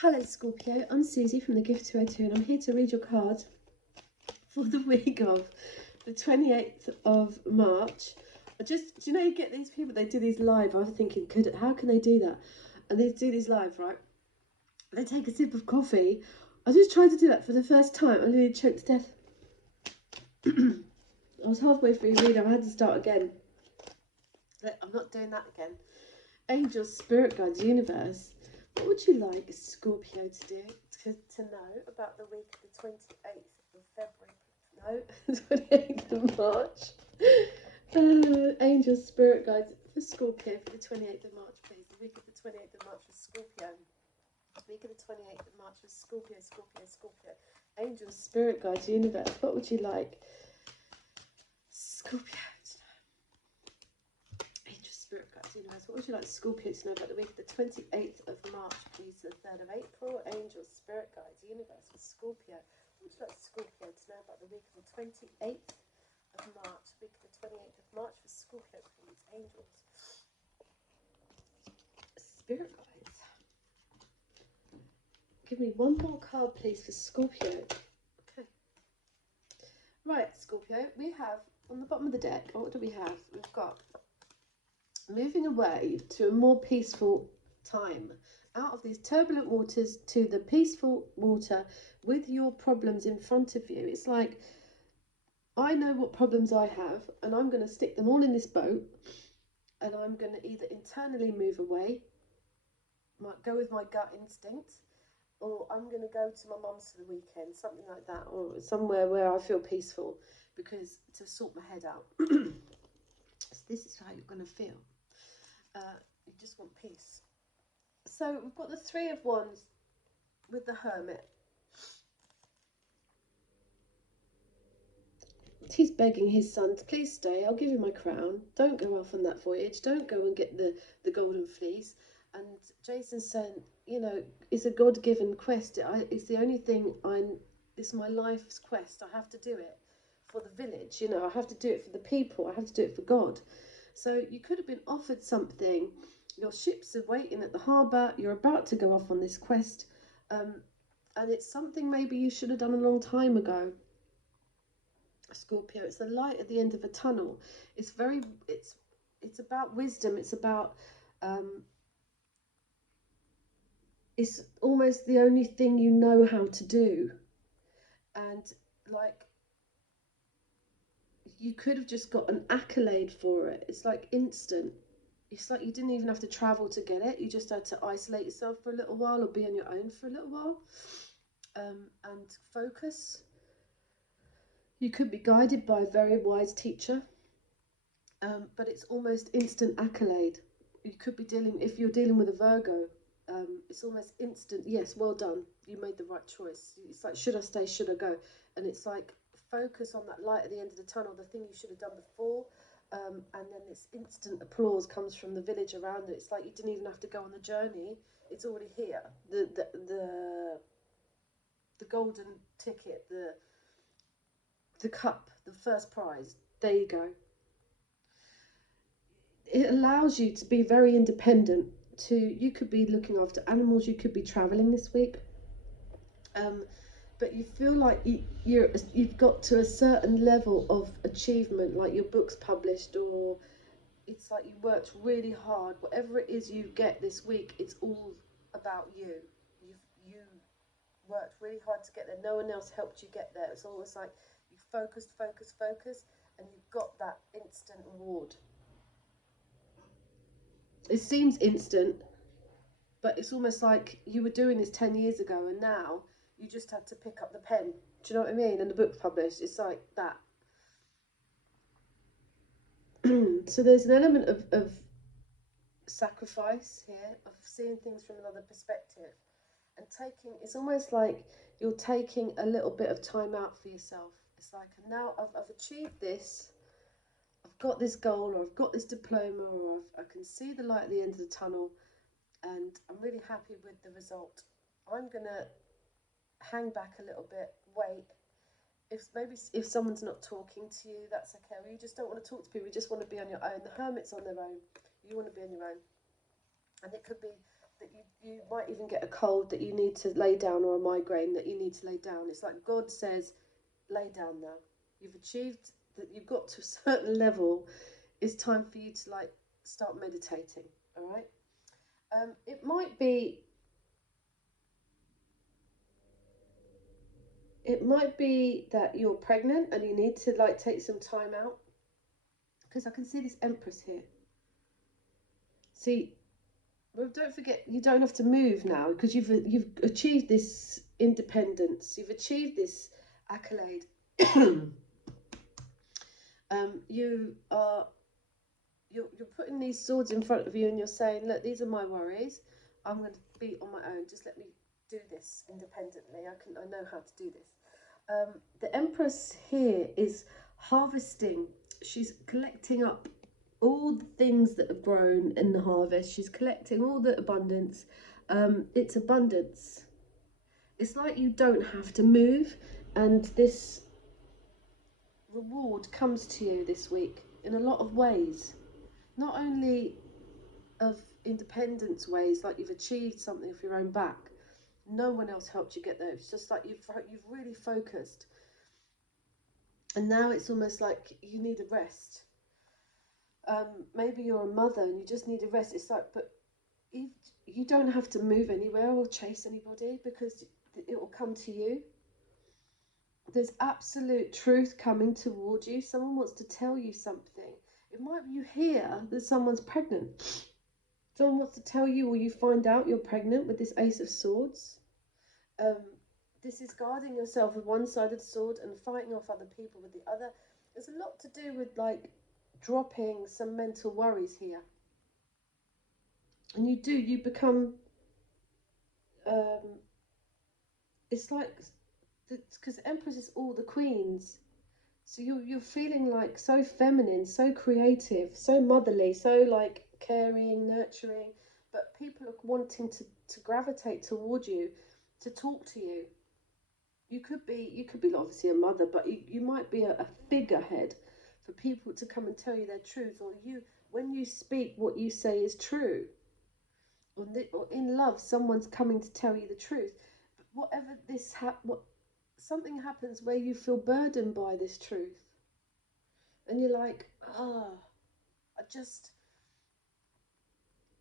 Hello Scorpio, I'm Suzy from the Gift 202 and I'm here to read your card for the week of the 28th of March. Do you know, you get these people, they do these live. I was thinking, how can they do that? And they do these live, right? They take a sip of coffee. I just tried to do that for the first time. I nearly choked to death. I was halfway through reading, I had to start again. I'm not doing that again. Angels, spirit guides, universe. What would you like Scorpio to do to know about the week of the 28th of February? No, 28th of March. Angels, spirit guides for Scorpio for the 28th of March, please. The week of the 28th of March for Scorpio. The week of the 28th of March for Scorpio, Scorpio, Scorpio. Angels, spirit guides, universe. What would you like Scorpio? Spirit guides, universe. What would you like Scorpio to know about the week of the 28th of March, please? The 3rd of April. Angels, spirit guides, universe for Scorpio. What would you like Scorpio to know about the week of the 28th of March? Week of the 28th of March for Scorpio, please. Angels, spirit guides. Give me one more card, please, for Scorpio. Okay. Right, Scorpio. We have on the bottom of the deck. What do we have? We've got moving away to a more peaceful time, out of these turbulent waters to the peaceful water with your problems in front of you. It's like, I know what problems I have and I'm going to stick them all in this boat, and I'm going to either internally move away, might go with my gut instinct, or I'm going to go to my mum's for the weekend, something like that, or somewhere where I feel peaceful, because to sort my head out. So this is how you're going to feel. You just want peace. So we've got the Three of Wands with the Hermit. He's begging his son to please stay. I'll give you my crown. Don't go off on that voyage. Don't go and get the golden fleece. And Jason's saying, you know, it's a God-given quest. It's the only thing it's my life's quest. I have to do it for the village. You know, I have to do it for the people. I have to do it for God. So you could have been offered something. Your ships are waiting at the harbour. You're about to go off on this quest. And it's something maybe you should have done a long time ago. Scorpio, it's the light at the end of a tunnel. It's about wisdom. It's about, it's almost the only thing you know how to do. And like, you could have just got an accolade for it. It's like instant. It's like you didn't even have to travel to get it. You just had to isolate yourself for a little while, or be on your own for a little while, and focus. You could be guided by a very wise teacher, but it's almost instant accolade. You could be if you're dealing with a Virgo, it's almost instant, yes, well done, you made the right choice. It's like, should I stay, should I go? And it's like, focus on that light at the end of the tunnel, the thing you should have done before, and then this instant applause comes from the village around it. It's like you didn't even have to go on the journey, it's already here. The golden ticket, the cup, the first prize, there you go. It allows you to be very independent. You could be looking after animals, you could be traveling this week, but you feel like you've got to a certain level of achievement, like your book's published, or it's like you worked really hard. Whatever it is you get this week, it's all about you. You worked really hard to get there. No one else helped you get there. It's almost like you focused, and you got that instant reward. It seems instant, but it's almost like you were doing this 10 years ago and now you just had to pick up the pen. Do you know what I mean? And the book's published. It's like that. So there's an element of sacrifice here, of seeing things from another perspective, and it's almost like you're taking a little bit of time out for yourself. It's like, now I've achieved this, I've got this goal, or I've got this diploma, or I can see the light at the end of the tunnel, and I'm really happy with the result. I'm gonna hang back a little bit, wait. If someone's not talking to you, that's okay. Or you just don't want to talk to people, you just want to be on your own. The Hermit's on their own, you want to be on your own. And it could be that you might even get a cold that you need to lay down, or a migraine that you need to lay down. It's like God says, lay down now. You've achieved that, you've got to a certain level. It's time for you to like start meditating. All right. It might be that you're pregnant and you need to like take some time out, because I can see this Empress here. See, well, don't forget, you don't have to move now, because you've achieved this independence. You've achieved this accolade. You're putting these swords in front of you, and you're saying, look, these are my worries. I'm going to be on my own. Just let me do this independently. I know how to do this. The Empress here is harvesting. She's collecting up all the things that have grown in the harvest. She's collecting all the abundance. It's abundance. It's like you don't have to move, and this reward comes to you this week in a lot of ways. Not only of independence ways, like you've achieved something off your own back. No one else helped you get there. It's just like you've really focused. And now it's almost like you need a rest. Maybe you're a mother and you just need a rest. It's like, but you don't have to move anywhere or chase anybody, because it will come to you. There's absolute truth coming toward you. Someone wants to tell you something. It might be you hear that someone's pregnant. Someone wants to tell you, or you find out you're pregnant with this Ace of Swords. This is guarding yourself with one side of the sword and fighting off other people with the other. There's a lot to do with like dropping some mental worries here. And you become, it's like, because Empress is all the queens. So you're feeling like so feminine, so creative, so motherly, so like caring, nurturing, but people are wanting to gravitate toward you, to talk to you. You could be obviously a mother, but you might be a figurehead for people to come and tell you their truth, or when you speak, what you say is true. Or in love, someone's coming to tell you the truth. But whatever something happens where you feel burdened by this truth. And you're like, I just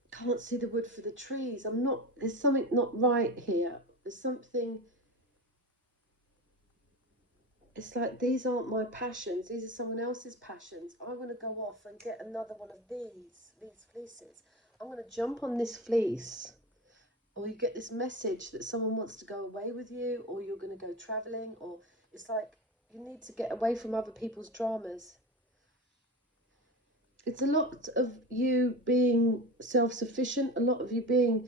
can't see the wood for the trees. There's something not right here. There's something, it's like, these aren't my passions. These are someone else's passions. I want to go off and get another one of these fleeces. I'm going to jump on this fleece. Or you get this message that someone wants to go away with you, or you're going to go traveling, or it's like you need to get away from other people's dramas. It's a lot of you being self-sufficient, a lot of you being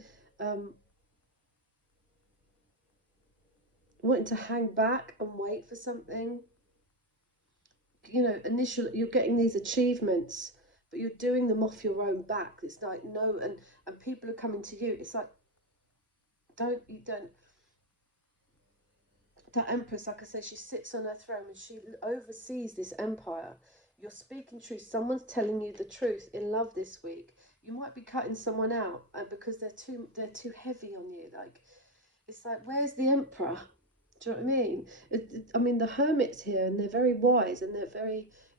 wanting to hang back and wait for something. You know, initially you're getting these achievements, but you're doing them off your own back. It's like, no, and people are coming to you. It's like, that Empress, like I say, she sits on her throne and she oversees this empire. You're speaking truth. Someone's telling you the truth in love this week. You might be cutting someone out because they're too heavy on you. Like, it's like, where's the Emperor? Do you know what I mean? I mean, the Hermit's here, and they're very wise, and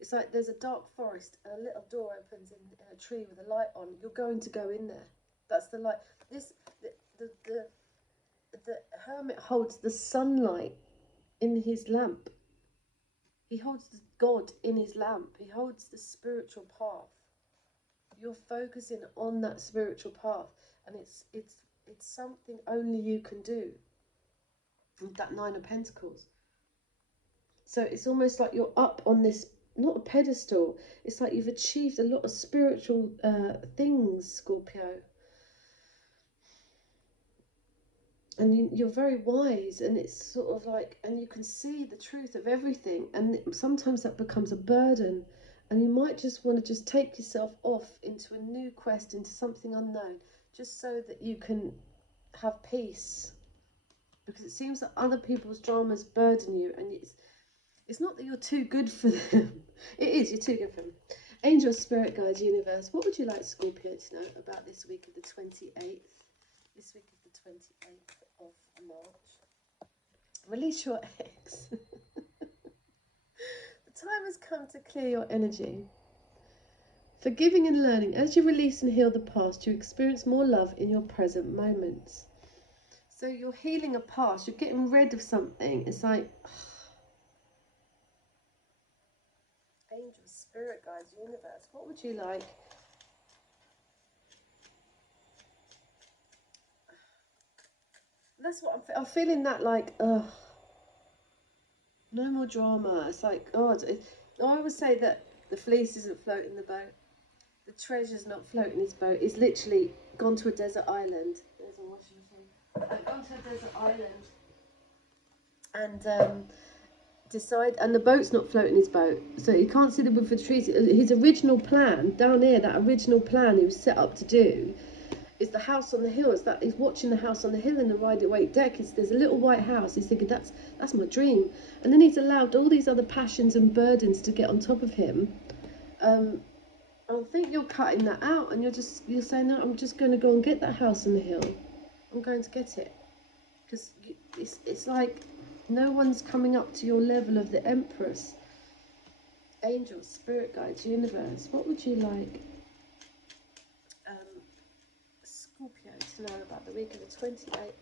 it's like there's a dark forest and a little door opens in a tree with a light on. You're going to go in there. That's the light. The Hermit holds the sunlight in his lamp. He holds God in his lamp. He holds the spiritual path. You're focusing on that spiritual path, and it's something only you can do. With that Nine of Pentacles. So it's almost like you're up on this, not a pedestal. It's like you've achieved a lot of spiritual things, Scorpio. And you're very wise, and it's sort of like, and you can see the truth of everything, and sometimes that becomes a burden, and you might just want to just take yourself off into a new quest, into something unknown, just so that you can have peace, because it seems that other people's dramas burden you, and it's not that you're too good for them. It is, you're too good for them. Angel, spirit guides, universe, what would you like Scorpio to know about this week of the 28th This week is the 28th of March. Release your ex. The time has come to clear your energy. Forgiving and learning. As you release and heal the past, you experience more love in your present moments. So you're healing a past. You're getting rid of something. It's like... Angels, spirit guides, universe. What would you like? That's what I'm feeling, that like, ugh. No more drama. It's like, God. I always say that the fleece isn't floating the boat. The treasure's not floating his boat. He's literally gone to a desert island. There's a washing machine. Gone to a desert island. And and the boat's not floating his boat. So he can't see the wood for the trees. His original plan, down here, that original plan he was set up to do, is the house on the hill. It's that he's watching the house on the hill in the Rider-Waite deck. There's a little white house. He's thinking, that's my dream. And then he's allowed all these other passions and burdens to get on top of him. I think you're cutting that out, and you're saying, no, I'm just going to go and get that house on the hill. I'm going to get it. Because it's like no one's coming up to your level of the Empress. Angels, spirit guides, universe. What would you like Scorpio to know about the week of the 28th?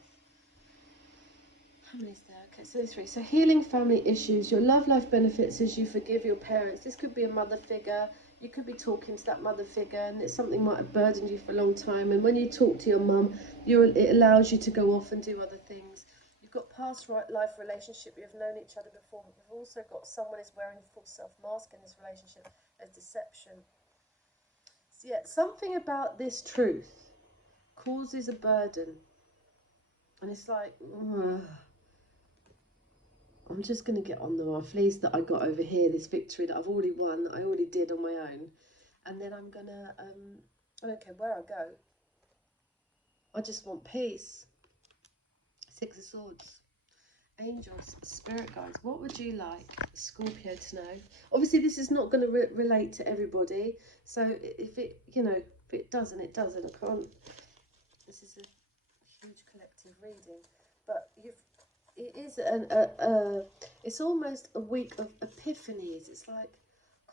How many is there? Okay, so there's 3. So healing family issues. Your love life benefits as you forgive your parents. This could be a mother figure. You could be talking to that mother figure, and it's something might have burdened you for a long time. And when you talk to your mum, it allows you to go off and do other things. You've got past life relationship. You've known each other before. But you've also got someone who's wearing a full self mask in this relationship as deception. So yeah, something about this truth causes a burden. And it's like, ugh. I'm just going to get on the fleece that I got over here, this victory that I've already won, that I already did on my own. And then I'm going to, I don't care where I go. I just want peace. 6 of Swords. Angels, spirit guides, what would you like Scorpio to know? Obviously, this is not going to relate to everybody. So if it, if it doesn't, it doesn't. I can't. This is a huge collective reading. But it is it's almost a week of epiphanies. It's like,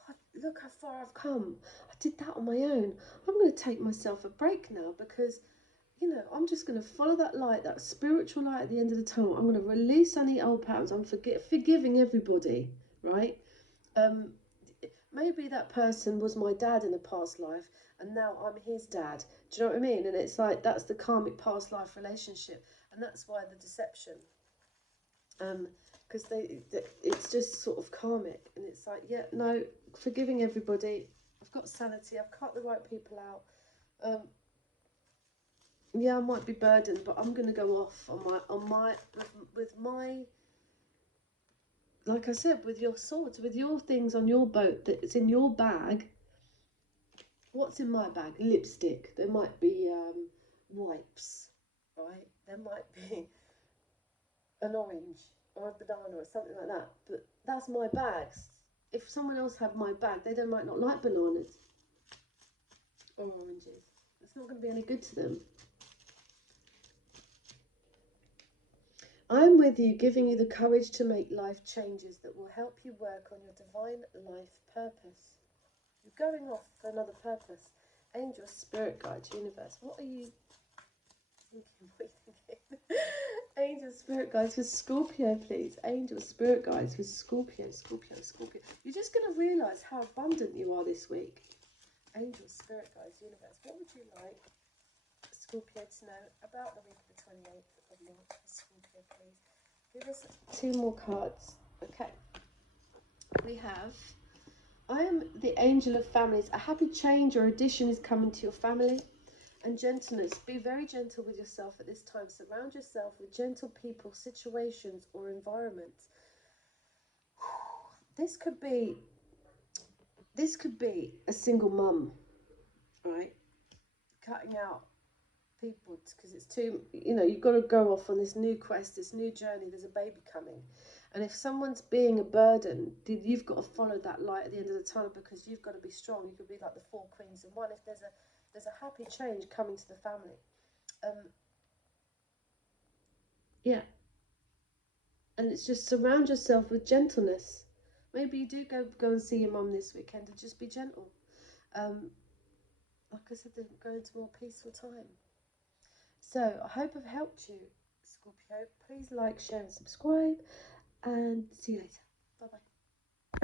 God, look how far I've come. I did that on my own. I'm going to take myself a break now because, I'm just going to follow that light, that spiritual light at the end of the tunnel. I'm going to release any old patterns. I'm forgiving everybody, right? Maybe that person was my dad in a past life and now I'm his dad. Do you know what I mean? And it's like, that's the karmic past life relationship. And that's why the deception. Because it's just sort of karmic, and it's like, yeah, no, forgiving everybody. I've got sanity. I've cut the right people out. Yeah, I might be burdened, but I'm going to go off with my, like I said, with your swords, with your things on your boat that's in your bag. What's in my bag? Lipstick. There might be wipes, right? There might be an orange or a banana or something like that. But that's my bags. If someone else had my bag, they might not like bananas or oranges. It's not going to be any good to them. I'm with you, giving you the courage to make life changes that will help you work on your divine life purpose. You're going off for another purpose. Angel, spirit guides, universe. What are you thinking? What are you thinking? Angel, spirit guides for Scorpio, please. Angel, spirit guides for Scorpio, Scorpio, Scorpio. You're just going to realise how abundant you are this week. Angel, spirit guides, universe. What would you like Scorpio to know about the week of the 28th of March for Scorpio, please? Give us 2 more cards. Okay. We have, I am the angel of families. A happy change or addition is coming to your family. And gentleness. Be very gentle with yourself at this time. Surround yourself with gentle people, situations, or environments. This could be a single mum, right? Cutting out people because it's too, you've got to go off on this new quest, this new journey. There's a baby coming. And if someone's being a burden, you've got to follow that light at the end of the tunnel because you've got to be strong. You could be like the 4 queens in one. If there's a happy change coming to the family. Yeah. And it's just surround yourself with gentleness. Maybe you do go and see your mum this weekend and just be gentle. Like I said, go into more peaceful time. So I hope I've helped you, Scorpio. Please like, share and subscribe, and see you later. Bye bye.